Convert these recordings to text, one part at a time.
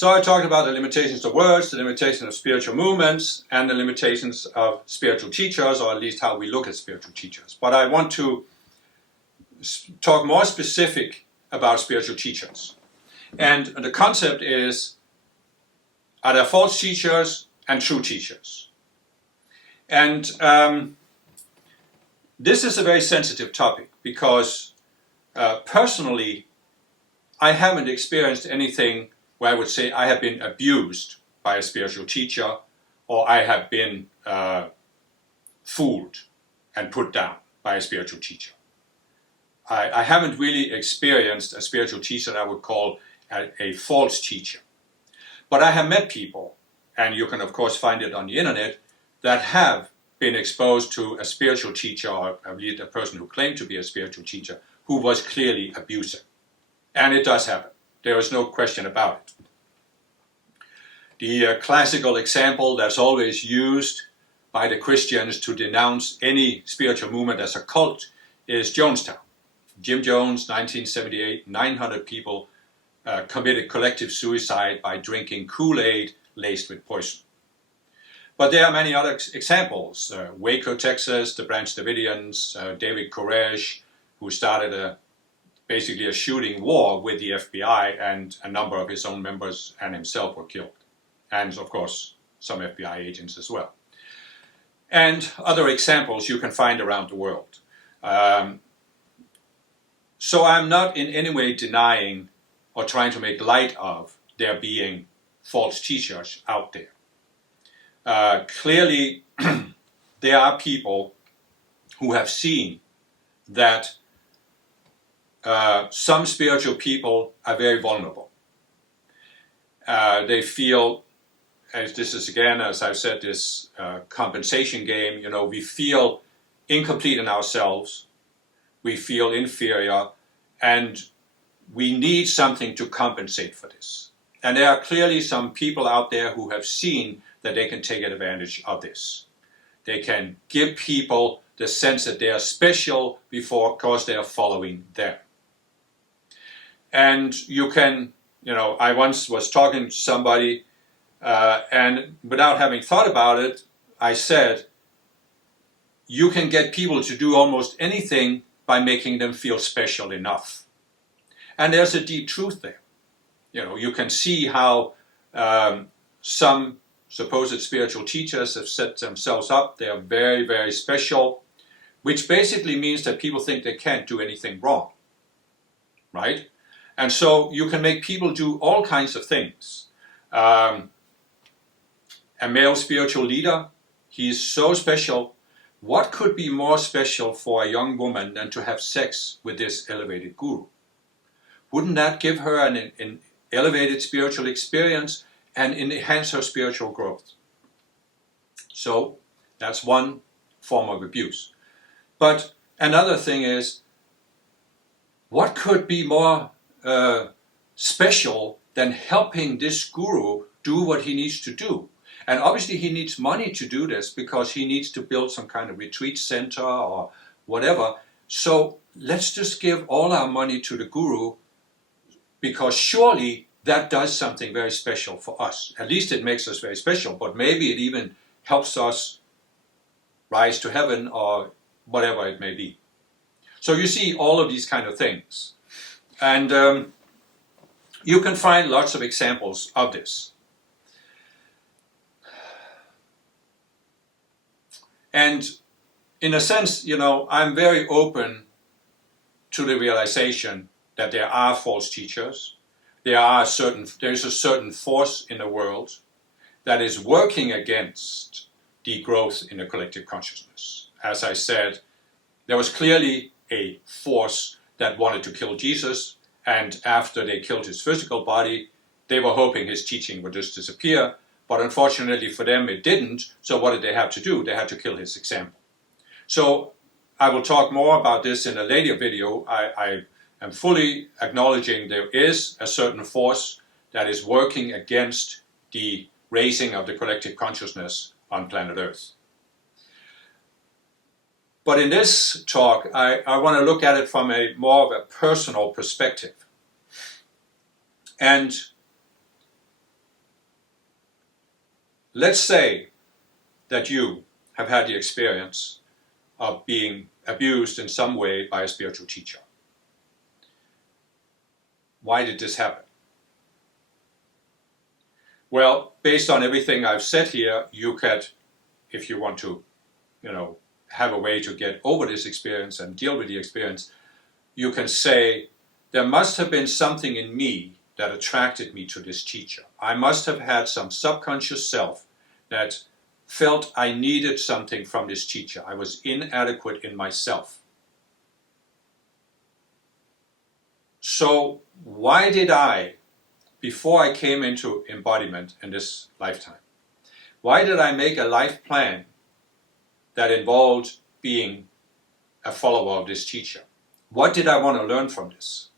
So I talked about the limitations of words, the limitations of spiritual movements, and the limitations of spiritual teachers, or at least how we look at spiritual teachers. But I want to talk more specific about spiritual teachers. And the concept is, are there false teachers and true teachers? And this is a very sensitive topic because personally, I haven't experienced anything where I would say I have been abused by a spiritual teacher, or I have been fooled and put down by a spiritual teacher. I haven't really experienced a spiritual teacher that I would call a false teacher. But I have met people, and you can of course find it on the internet, that have been exposed to a spiritual teacher, or at least a person who claimed to be a spiritual teacher, who was clearly abusive. And it does happen. There is no question about it. The classical example that's always used by the Christians to denounce any spiritual movement as a cult is Jonestown. Jim Jones, 1978, 900 people committed collective suicide by drinking Kool-Aid laced with poison. But there are many other examples. Waco, Texas, the Branch Davidians, David Koresh, who started basically a shooting war with the FBI, and a number of his own members and himself were killed. And of course, some FBI agents as well. And other examples you can find around the world. So I'm not in any way denying or trying to make light of there being false teachers out there. Clearly, there are people who have seen that some spiritual people are very vulnerable. They feel, as this is again, as I've said, this compensation game, we feel incomplete in ourselves, we feel inferior, and we need something to compensate for this. And there are clearly some people out there who have seen that they can take advantage of this. They can give people the sense that they are special because they are following them. And you can, I once was talking to somebody and without having thought about it, I said, you can get people to do almost anything by making them feel special enough. And there's a deep truth there. You can see how some supposed spiritual teachers have set themselves up. They are very, very special, which basically means that people think they can't do anything wrong, right? And so you can make people do all kinds of things. A male spiritual leader, he's so special. What could be more special for a young woman than to have sex with this elevated guru? Wouldn't that give her an elevated spiritual experience and enhance her spiritual growth? So that's one form of abuse. But another thing is, what could be more special than helping this guru do what he needs to do? And obviously he needs money to do this because he needs to build some kind of retreat center or whatever. So let's just give all our money to the guru, because surely that does something very special for us. At least it makes us very special, but maybe it even helps us rise to heaven or whatever it may be. So you see all of these kind of things. And you can find lots of examples of this. And in a sense, I'm very open to the realization that there are false teachers. There is a certain force in the world that is working against the growth in the collective consciousness. As I said, there was clearly a force that wanted to kill Jesus, and after they killed his physical body, they were hoping his teaching would just disappear, but unfortunately for them it didn't, so what did they have to do? They had to kill his example. So I will talk more about this in a later video. I am fully acknowledging there is a certain force that is working against the raising of the collective consciousness on planet Earth. But in this talk, I want to look at it from a more of a personal perspective. And let's say that you have had the experience of being abused in some way by a spiritual teacher. Why did this happen? Well, based on everything I've said here, you could, if you want to, have a way to get over this experience and deal with the experience, you can say, there must have been something in me that attracted me to this teacher. I must have had some subconscious self that felt I needed something from this teacher. I was inadequate in myself. So why did I, before I came into embodiment in this lifetime, why did I make a life plan that involved being a follower of this teacher? What did I want to learn from this?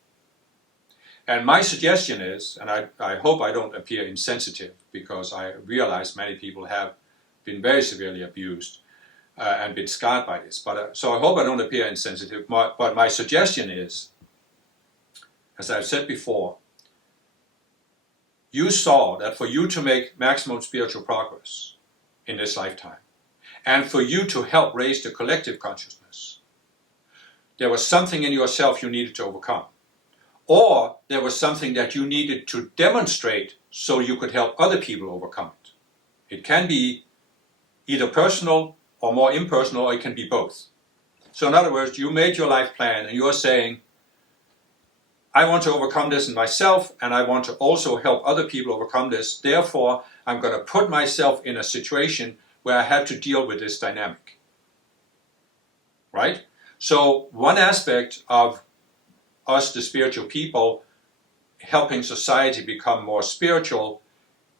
And my suggestion is, and I hope I don't appear insensitive, because I realize many people have been very severely abused and been scarred by this. So I hope I don't appear insensitive. But my suggestion is, as I've said before, you saw that for you to make maximum spiritual progress in this lifetime, and for you to help raise the collective consciousness, there was something in yourself you needed to overcome. Or there was something that you needed to demonstrate so you could help other people overcome it. It can be either personal or more impersonal, or it can be both. So in other words, you made your life plan and you're saying, I want to overcome this in myself, and I want to also help other people overcome this. Therefore, I'm going to put myself in a situation where I have to deal with this dynamic. Right? So one aspect of us, the spiritual people, helping society become more spiritual,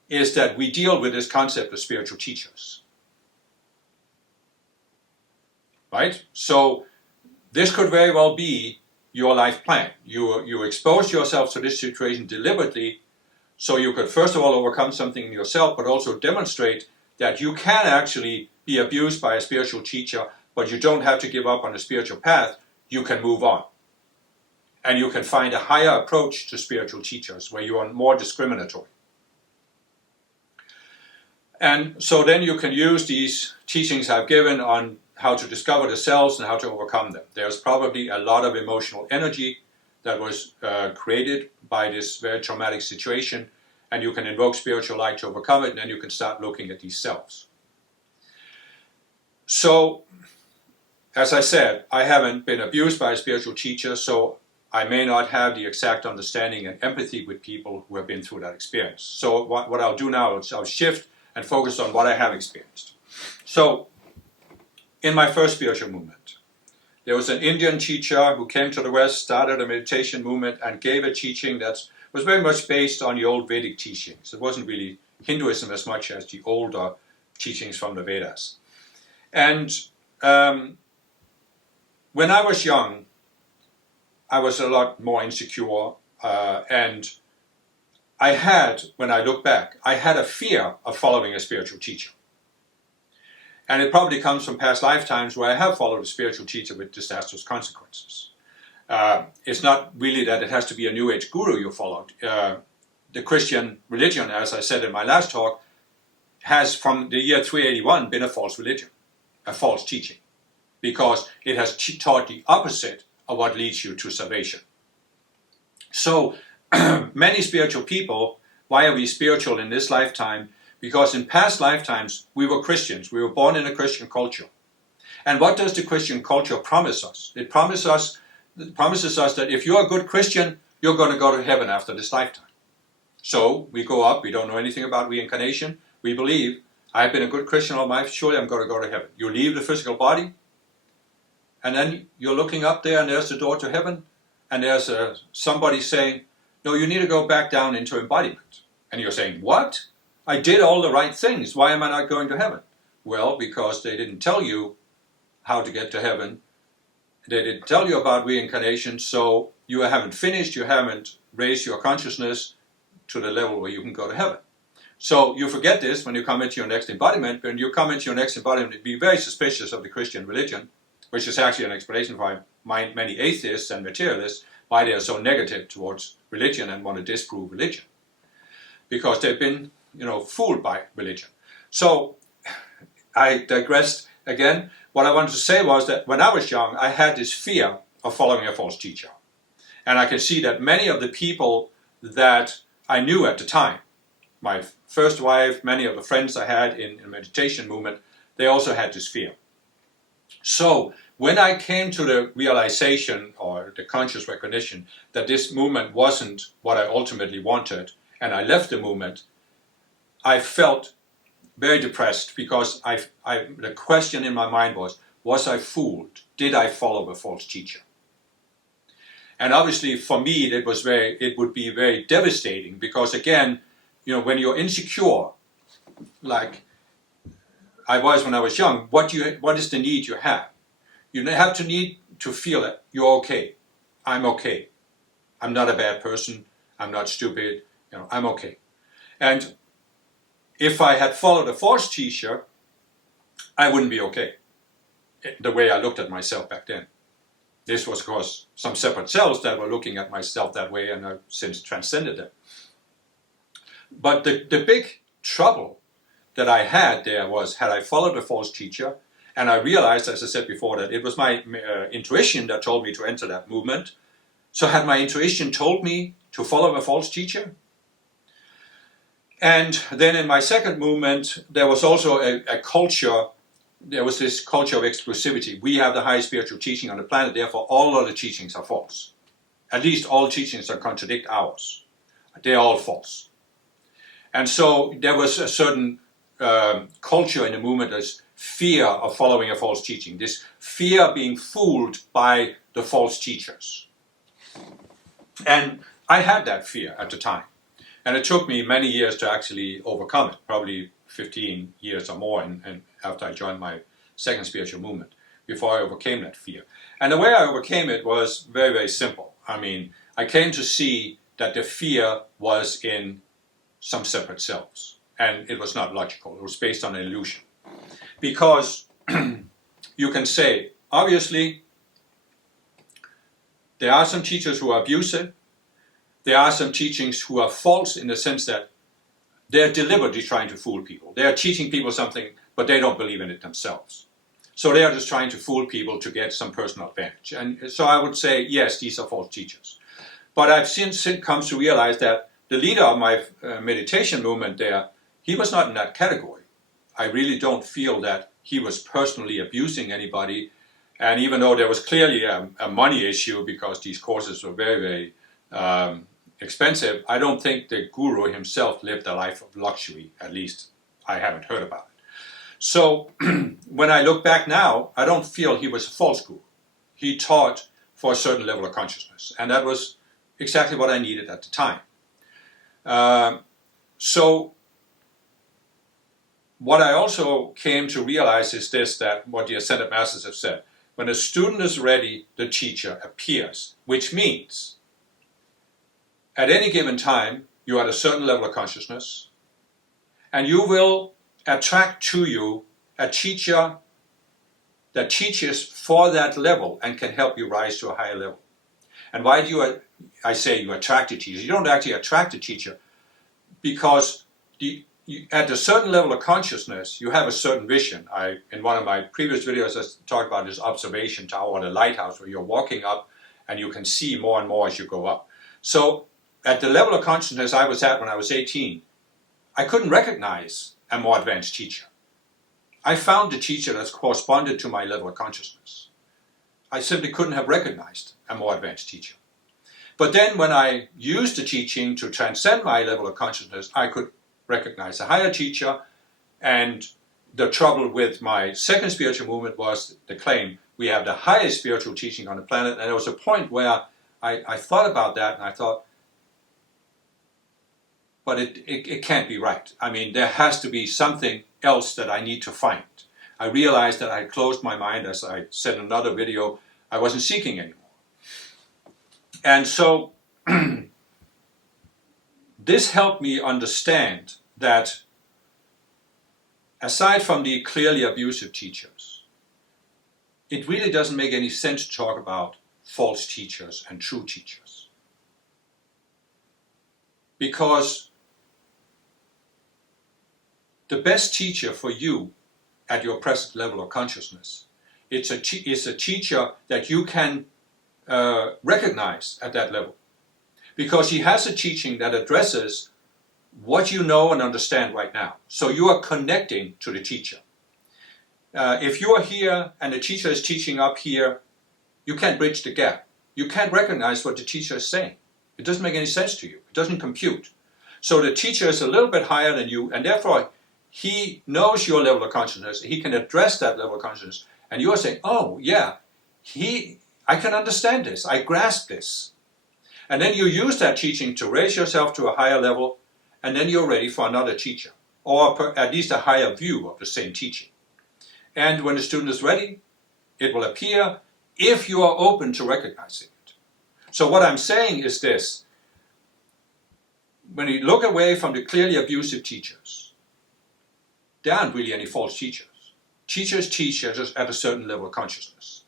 is that we deal with this concept of spiritual teachers. Right? So this could very well be your life plan. You expose yourself to this situation deliberately so you could first of all overcome something in yourself, but also demonstrate that you can actually be abused by a spiritual teacher, but you don't have to give up on the spiritual path. You can move on. And you can find a higher approach to spiritual teachers where you are more discriminatory. And so then you can use these teachings I've given on how to discover the selves and how to overcome them. There's probably a lot of emotional energy that was created by this very traumatic situation, and you can invoke spiritual light to overcome it, and then you can start looking at these selves. So, as I said, I haven't been abused by a spiritual teacher, so I may not have the exact understanding and empathy with people who have been through that experience. So what I'll do now is I'll shift and focus on what I have experienced. So, in my first spiritual movement, there was an Indian teacher who came to the West, started a meditation movement, and gave a teaching that was very much based on the old Vedic teachings. It wasn't really Hinduism as much as the older teachings from the Vedas. And when I was young, I was a lot more insecure, and I had, when I look back, I had a fear of following a spiritual teacher. And it probably comes from past lifetimes where I have followed a spiritual teacher with disastrous consequences. It's not really that it has to be a New Age guru you followed. The Christian religion, as I said in my last talk, has from the year 381 been a false religion, a false teaching, because it has taught the opposite of what leads you to salvation. So many spiritual people, why are we spiritual in this lifetime? Because in past lifetimes we were Christians, we were born in a Christian culture. And what does the Christian culture promise us? It promises us that if you're a good Christian, you're going to go to heaven after this lifetime. So we go up, we don't know anything about reincarnation, we believe, I've been a good Christian all my life, surely I'm going to go to heaven. You leave the physical body, and then you're looking up there and there's the door to heaven, and there's somebody saying, no, you need to go back down into embodiment. And you're saying, what? I did all the right things, why am I not going to heaven? Well, because they didn't tell you how to get to heaven. They didn't tell you about reincarnation, so you haven't finished, you haven't raised your consciousness to the level where you can go to heaven. So you forget this when you come into your next embodiment. When you come into your next embodiment, be very suspicious of the Christian religion, which is actually an explanation for many atheists and materialists, why they are so negative towards religion and want to disprove religion. Because they've been, fooled by religion. So I digressed again. What I wanted to say was that when I was young, I had this fear of following a false teacher. And I can see that many of the people that I knew at the time, my first wife, many of the friends I had in the meditation movement, they also had this fear. So when I came to the realization or the conscious recognition that this movement wasn't what I ultimately wanted, and I left the movement, I felt very depressed because the question in my mind was I fooled? Did I follow a false teacher? And obviously for me it would be very devastating because again, when you're insecure, like I was when I was young, what is the need you have? You have to need to feel that you're okay. I'm okay. I'm not a bad person. I'm not stupid. I'm okay. And if I had followed a false teacher, I wouldn't be okay. The way I looked at myself back then. This was, of course, some separate selves that were looking at myself that way, and I've since transcended them. But the big trouble that I had there was, had I followed a false teacher, and I realized, as I said before, that it was my intuition that told me to enter that movement. So had my intuition told me to follow a false teacher? And then in my second movement, there was also a culture, there was this culture of exclusivity. We have the highest spiritual teaching on the planet, therefore all other teachings are false. At least all teachings that contradict ours. They're all false. And so there was a certain culture in the movement, this fear of following a false teaching, this fear of being fooled by the false teachers. And I had that fear at the time. And it took me many years to actually overcome it, probably 15 years or more and after I joined my second spiritual movement, before I overcame that fear. And the way I overcame it was very, very simple. I mean, I came to see that the fear was in some separate selves. And it was not logical. It was based on an illusion. Because you can say, obviously, there are some teachers who are abusive. There are some teachings who are false in the sense that they're deliberately trying to fool people. They are teaching people something, but they don't believe in it themselves. So they are just trying to fool people to get some personal advantage. And so I would say, yes, these are false teachers. But I've since come to realize that the leader of my meditation movement there, he was not in that category. I really don't feel that he was personally abusing anybody. And even though there was clearly a money issue because these courses were very, very expensive, I don't think the guru himself lived a life of luxury. At least I haven't heard about it. So when I look back now, I don't feel he was a false guru. He taught for a certain level of consciousness. And that was exactly what I needed at the time. So what I also came to realize is this, that what the Ascended Masters have said. When a student is ready, the teacher appears, which means at any given time, you are at a certain level of consciousness, and you will attract to you a teacher that teaches for that level and can help you rise to a higher level. And why do I say you attract a teacher? You don't actually attract a teacher because at a certain level of consciousness, you have a certain vision. In one of my previous videos, I talked about this observation tower or the lighthouse where you're walking up and you can see more and more as you go up. So at the level of consciousness I was at when I was 18, I couldn't recognize a more advanced teacher. I found the teacher that corresponded to my level of consciousness. I simply couldn't have recognized a more advanced teacher. But then when I used the teaching to transcend my level of consciousness, I could recognize a higher teacher. And the trouble with my second spiritual movement was the claim, we have the highest spiritual teaching on the planet. And there was a point where I thought about that and I thought, but it can't be right. I mean, there has to be something else that I need to find. I realized that I had closed my mind, as I said in another video, I wasn't seeking anymore. And so this helped me understand that aside from the clearly abusive teachers, it really doesn't make any sense to talk about false teachers and true teachers. Because the best teacher for you at your present level of consciousness, it's a teacher that you can recognize at that level. Because he has a teaching that addresses what you know and understand right now. So you are connecting to the teacher. If you are here and the teacher is teaching up here, you can't bridge the gap. You can't recognize what the teacher is saying. It doesn't make any sense to you. It doesn't compute. So the teacher is a little bit higher than you, and therefore he knows your level of consciousness. He can address that level of consciousness. And you are saying, oh yeah, I can understand this. I grasp this. And then you use that teaching to raise yourself to a higher level, and then you're ready for another teacher, or at least a higher view of the same teaching. And when the student is ready, it will appear if you are open to recognizing it. So what I'm saying is this: when you look away from the clearly abusive teachers, there aren't really any false teachers. Teachers teach at a certain level of consciousness.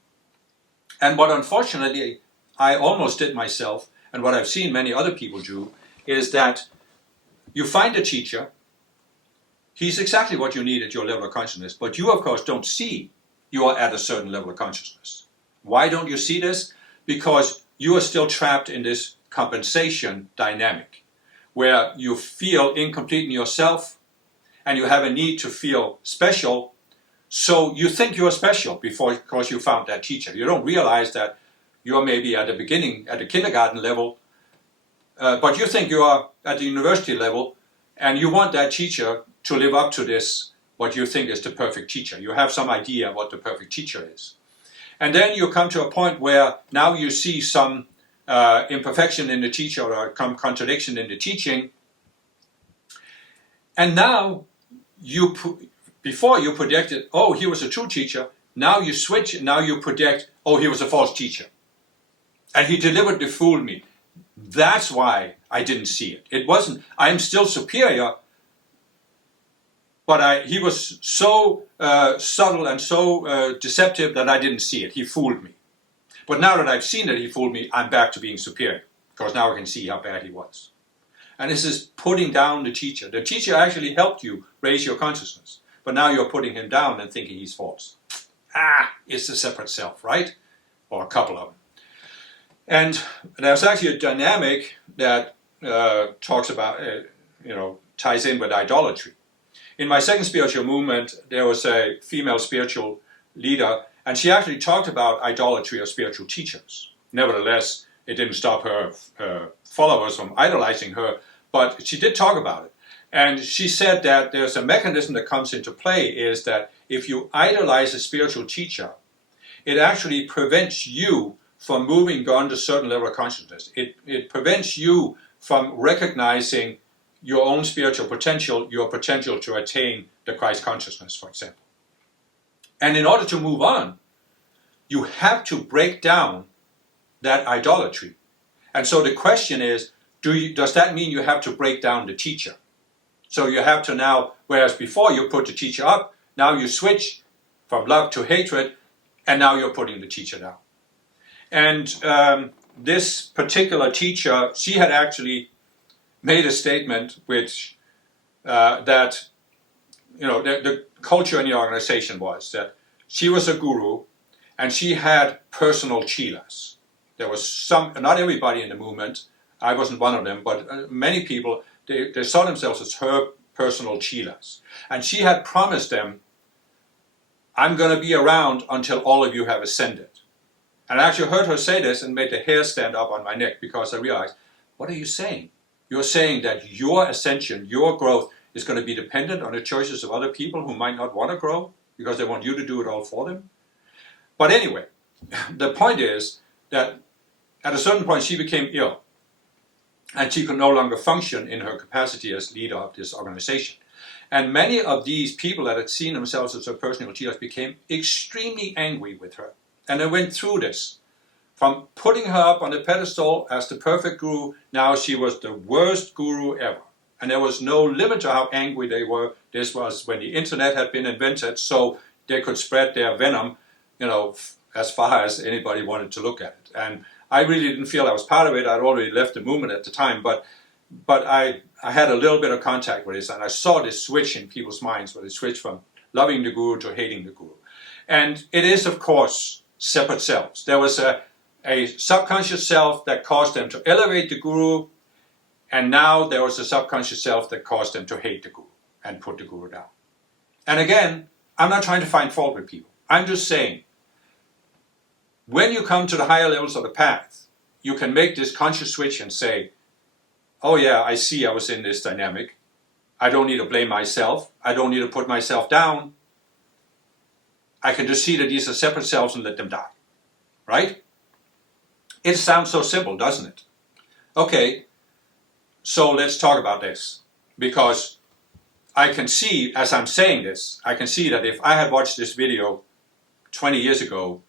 And what unfortunately I almost did myself, and what I've seen many other people do, is that you find a teacher, he's exactly what you need at your level of consciousness, but you of course don't see you are at a certain level of consciousness. Why don't you see this? Because you are still trapped in this compensation dynamic, where you feel incomplete in yourself, and you have a need to feel special, so you think you're special because you found that teacher. You don't realize that you're maybe at the beginning, at the kindergarten level, but you think you are at the university level, and you want that teacher to live up to this, what you think is the perfect teacher. You have some idea what the perfect teacher is. And then you come to a point where now you see some imperfection in the teacher or contradiction in the teaching. And now, before you projected, oh, he was a true teacher. Now you switch, now you project, oh, he was a false teacher. And he deliberately fooled me. That's why I didn't see it. It wasn't, I'm still superior, but he was so subtle and so deceptive that I didn't see it. He fooled me. But now that I've seen that he fooled me, I'm back to being superior, because now I can see how bad he was. And this is putting down the teacher. The teacher actually helped you raise your consciousness, but now you're putting him down and thinking he's false. It's a separate self, right? Or a couple of them. And there's actually a dynamic that talks about, ties in with idolatry. In my second spiritual movement, there was a female spiritual leader, and she actually talked about idolatry of spiritual teachers. Nevertheless, it didn't stop her followers from idolizing her, but she did talk about it. And she said that there's a mechanism that comes into play, is that if you idolize a spiritual teacher, it actually prevents you from moving beyond a certain level of consciousness. It prevents you from recognizing your own spiritual potential, your potential to attain the Christ consciousness, for example. And in order to move on, you have to break down that idolatry. And so the question is, does that mean you have to break down the teacher? So you have to now, whereas before you put the teacher up, now you switch from love to hatred, and now you're putting the teacher down. And this particular teacher, she had actually made a statement which the culture in the organization was that she was a guru and she had personal chelas. There was not everybody in the movement, I wasn't one of them, but many people, they saw themselves as her personal chelas. And she had promised them, I'm going to be around until all of you have ascended. And I actually heard her say this and made the hair stand up on my neck, because I realized, what are you saying? You're saying that your ascension, your growth is going to be dependent on the choices of other people who might not want to grow because they want you to do it all for them? But anyway, the point is that at a certain point she became ill and she could no longer function in her capacity as leader of this organization. And many of these people that had seen themselves as her personal cheerleaders became extremely angry with her. And they went through this. From putting her up on the pedestal as the perfect guru, now she was the worst guru ever. And there was no limit to how angry they were. This was when the internet had been invented, so they could spread their venom, as far as anybody wanted to look at it. And I really didn't feel I was part of it. I'd already left the movement at the time, but but I had a little bit of contact with this, and I saw this switch in people's minds, where they switch from loving the guru to hating the guru. And it is, of course, separate selves. There was a subconscious self that caused them to elevate the guru, and now there was a subconscious self that caused them to hate the guru and put the guru down. And again, I'm not trying to find fault with people. I'm just saying, when you come to the higher levels of the path, you can make this conscious switch and say, oh yeah, I see I was in this dynamic. I don't need to blame myself. I don't need to put myself down. I can just see that these are separate selves and let them die. Right? It sounds so simple, doesn't it? Okay, so let's talk about this. Because I can see, as I'm saying this, I can see that if I had watched this video 20 years ago,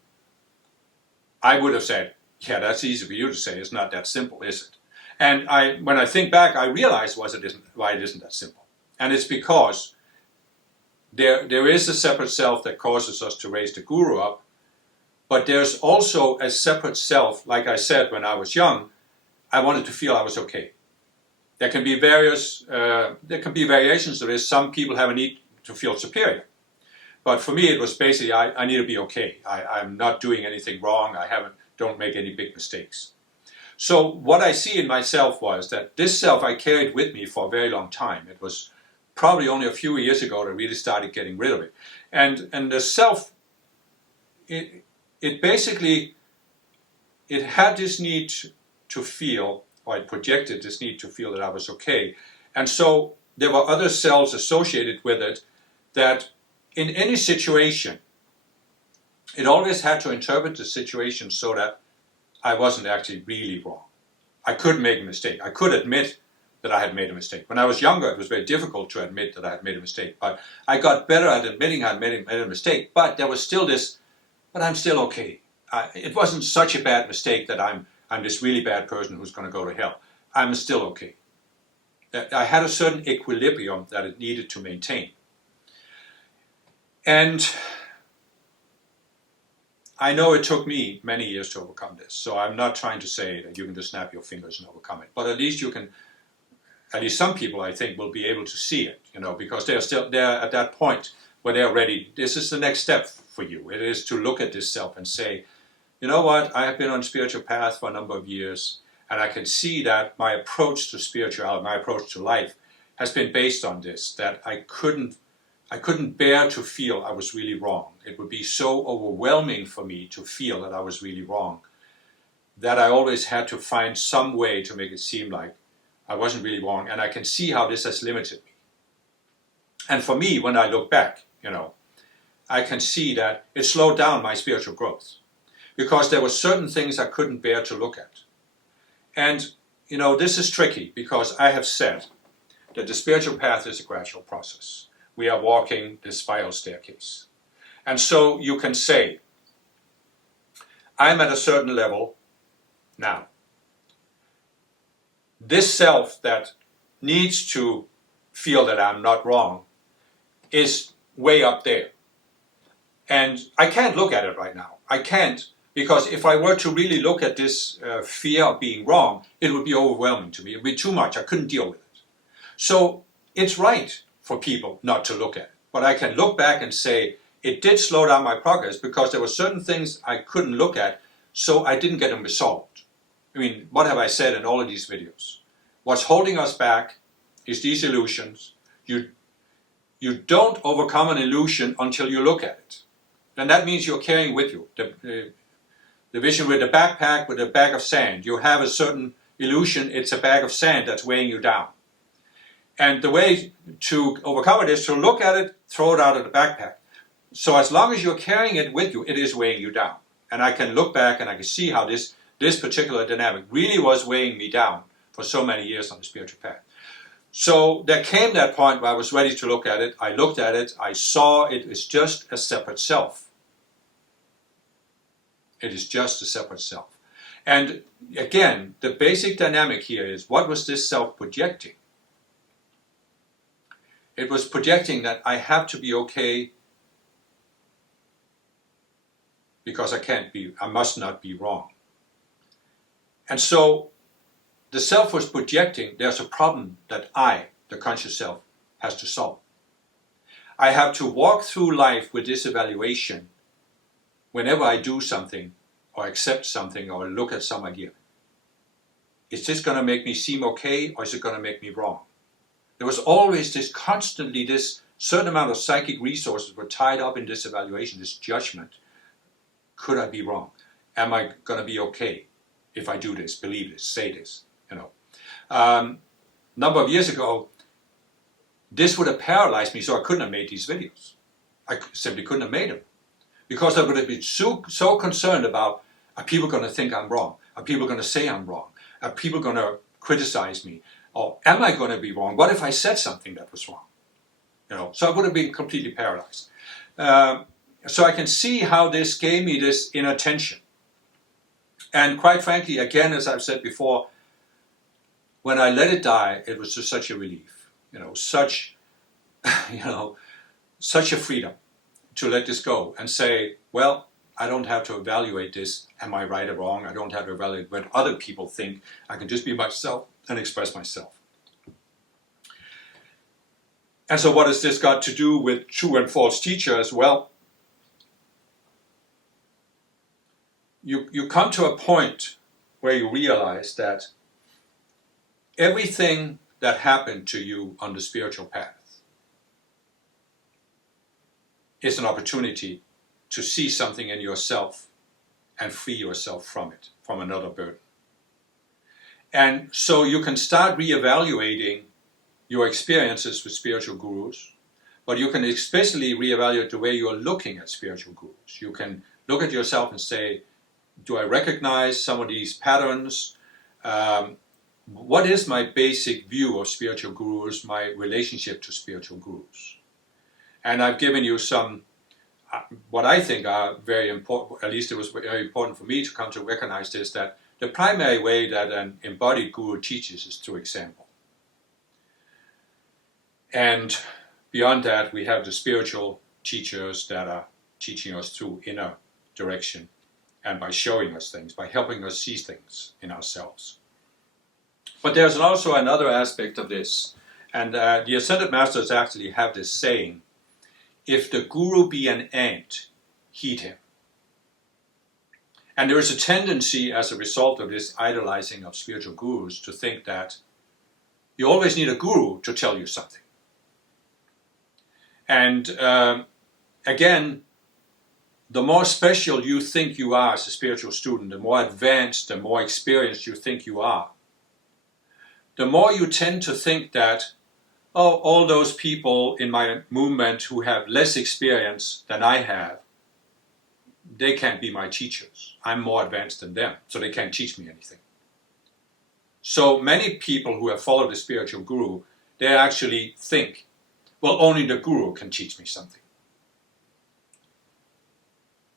I would have said, yeah, that's easy for you to say. It's not that simple, is it? And when I think back, I realize why it isn't that simple. And it's because there is a separate self that causes us to raise the guru up, but there's also a separate self, like I said when I was young, I wanted to feel I was okay. There can be variations to this. Some people have a need to feel superior. But for me, it was basically, I need to be okay. I'm not doing anything wrong. Don't make any big mistakes. So what I see in myself was that this self I carried with me for a very long time. It was probably only a few years ago that I really started getting rid of it. And the self, it basically, it had this need to feel, or it projected this need to feel that I was okay. And so there were other selves associated with it that in any situation, it always had to interpret the situation so that I wasn't actually really wrong. I could make a mistake. I could admit that I had made a mistake. When I was younger, it was very difficult to admit that I had made a mistake. But I got better at admitting I had made a mistake. But there was still this, but I'm still okay. It wasn't such a bad mistake that I'm this really bad person who's going to go to hell. I'm still okay. I had a certain equilibrium that it needed to maintain. And I know it took me many years to overcome this, so I'm not trying to say that you can just snap your fingers and overcome it. But at least you can, at least some people I think will be able to see it, because they're at that point where they're ready. This is the next step for you. It is to look at this self and say, you know what, I have been on a spiritual path for a number of years, and I can see that my approach to spirituality, my approach to life, has been based on this, that I couldn't bear to feel I was really wrong. It would be so overwhelming for me to feel that I was really wrong that I always had to find some way to make it seem like I wasn't really wrong, and I can see how this has limited me. And for me, when I look back, I can see that it slowed down my spiritual growth because there were certain things I couldn't bear to look at. And, this is tricky because I have said that the spiritual path is a gradual process. We are walking this spiral staircase. And so you can say, I'm at a certain level now. This self that needs to feel that I'm not wrong is way up there. And I can't look at it right now. I can't, because if I were to really look at this fear of being wrong, it would be overwhelming to me. It would be too much. I couldn't deal with it. So it's right for people not to look at it. But I can look back and say, it did slow down my progress because there were certain things I couldn't look at, so I didn't get them resolved. I mean, what have I said in all of these videos? What's holding us back is these illusions. You don't overcome an illusion until you look at it. And that means you're carrying with you the vision with the backpack with a bag of sand. You have a certain illusion, it's a bag of sand that's weighing you down. And the way to overcome it is to look at it, throw it out of the backpack. So as long as you're carrying it with you, it is weighing you down. And I can look back and I can see how this particular dynamic really was weighing me down for so many years on the spiritual path. So there came that point where I was ready to look at it. I looked at it. I saw it is just a separate self. It is just a separate self. And again, the basic dynamic here is, what was this self projecting? It was projecting that I have to be okay because I must not be wrong. And so the self was projecting there's a problem that I, the conscious self, has to solve. I have to walk through life with this evaluation whenever I do something or accept something or look at some idea. Is this going to make me seem okay, or is it going to make me wrong? There was always this certain amount of psychic resources were tied up in this evaluation, this judgment. Could I be wrong? Am I going to be okay if I do this, believe this, say this? Number of years ago, this would have paralyzed me, so I couldn't have made these videos. I simply couldn't have made them because I would have been so concerned about, are people going to think I'm wrong? Are people going to say I'm wrong? Are people going to criticize me? Or am I going to be wrong? What if I said something that was wrong? So I would have been completely paralyzed. So I can see how this gave me this inner tension. And quite frankly, again, as I've said before, when I let it die, it was just such a relief. Such a freedom to let this go and say, well, I don't have to evaluate this. Am I right or wrong? I don't have to evaluate what other people think. I can just be myself and express myself. And so what has this got to do with true and false teachers? Well, you come to a point where you realize that everything that happened to you on the spiritual path is an opportunity to see something in yourself and free yourself from it, from another burden. And so you can start reevaluating your experiences with spiritual gurus, but you can especially reevaluate the way you are looking at spiritual gurus. You can look at yourself and say, do I recognize some of these patterns? What is my basic view of spiritual gurus, my relationship to spiritual gurus? And I've given you some, what I think are very important, at least it was very important for me to come to recognize this, that the primary way that an embodied guru teaches is through example. And beyond that, we have the spiritual teachers that are teaching us through inner direction and by showing us things, by helping us see things in ourselves. But there's also another aspect of this, and the Ascended Masters actually have this saying, if the guru be an ant, heed him. And there is a tendency as a result of this idolizing of spiritual gurus to think that you always need a guru to tell you something. And again, the more special you think you are as a spiritual student, the more advanced, the more experienced you think you are, the more you tend to think that, oh, all those people in my movement who have less experience than I have, they can't be my teachers. I'm more advanced than them, so they can't teach me anything. So many people who have followed the spiritual guru, they actually think, well, only the guru can teach me something.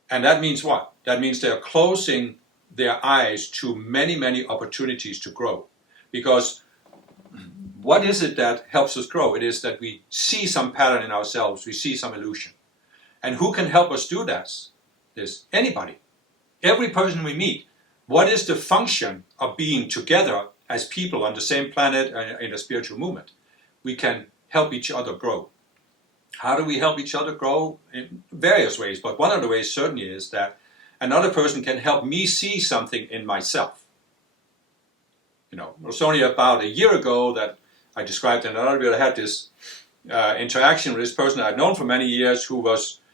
And that means what? That means they're closing their eyes to many, many opportunities to grow. Because what is it that helps us grow? It is that we see some pattern in ourselves, we see some illusion. And who can help us do that? There's anybody. Every person we meet. What is the function of being together as people on the same planet in a spiritual movement? We can help each other grow. How do we help each other grow? In various ways, but one of the ways certainly is that another person can help me see something in myself. It was only about a year ago that I described in another video, I had this interaction with this person I'd known for many years who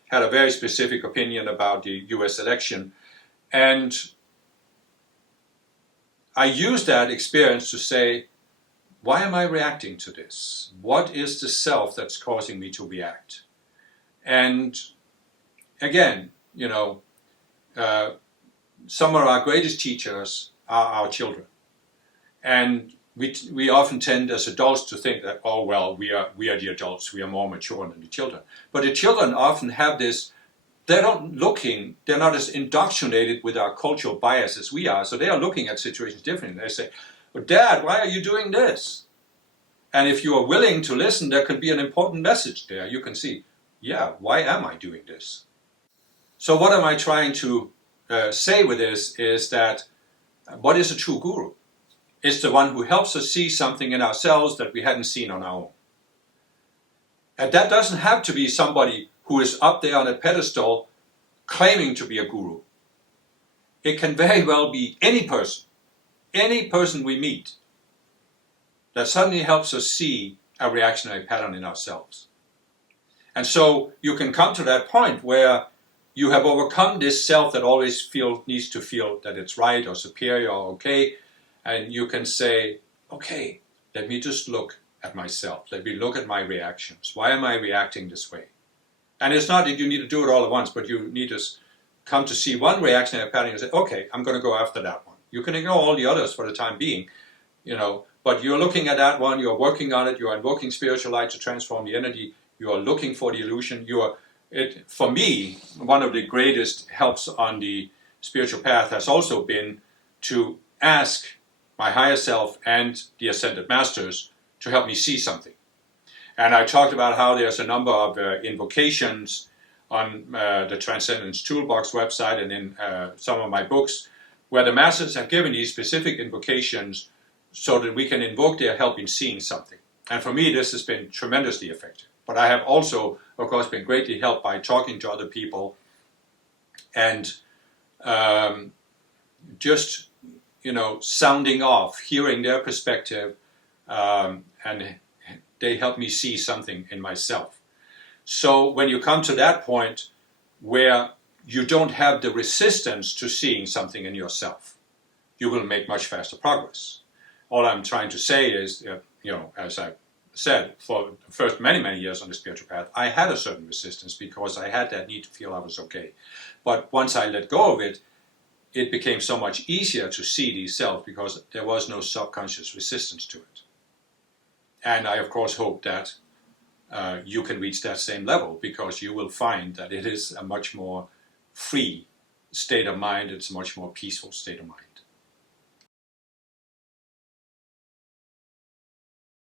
had a very specific opinion about the US election. And I used that experience to say, why am I reacting to this? What is the self that's causing me to react? And again, some of our greatest teachers are our children. And we often tend as adults to think that, oh, well, we are the adults, we are more mature than the children. But the children often have this, they're not as indoctrinated with our cultural bias as we are, so they are looking at situations differently. They say, well, Dad, why are you doing this? And if you are willing to listen, there could be an important message there. You can see, yeah, why am I doing this? So what am I trying to say with this is that what is a true guru? is the one who helps us see something in ourselves that we hadn't seen on our own. And that doesn't have to be somebody who is up there on a pedestal claiming to be a guru. It can very well be any person we meet that suddenly helps us see a reactionary pattern in ourselves. And so you can come to that point where you have overcome this self that always needs to feel that it's right or superior or okay, and you can say, okay, let me just look at myself. Let me look at my reactions. Why am I reacting this way? And it's not that you need to do it all at once, but you need to come to see one reactionary pattern and say, okay, I'm going to go after that one. You can ignore all the others for the time being, but you're looking at that one, you're working on it, you're invoking spiritual light to transform the energy, you are looking for the illusion. For me, one of the greatest helps on the spiritual path has also been to ask my higher self and the ascended masters to help me see something. And I talked about how there's a number of invocations on the Transcendence Toolbox website and in some of my books, where the masters have given these specific invocations so that we can invoke their help in seeing something. And for me, this has been tremendously effective. But I have also, of course, been greatly helped by talking to other people and just, sounding off, hearing their perspective, and they help me see something in myself. So when you come to that point where you don't have the resistance to seeing something in yourself, you will make much faster progress. All I'm trying to say is, as I said, for the first many years on the spiritual path, I had a certain resistance because I had that need to feel I was okay. But once I let go of it, it became so much easier to see these selves because there was no subconscious resistance to it. And I, of course, hope that you can reach that same level, because you will find that it is a much more free state of mind, it's a much more peaceful state of mind.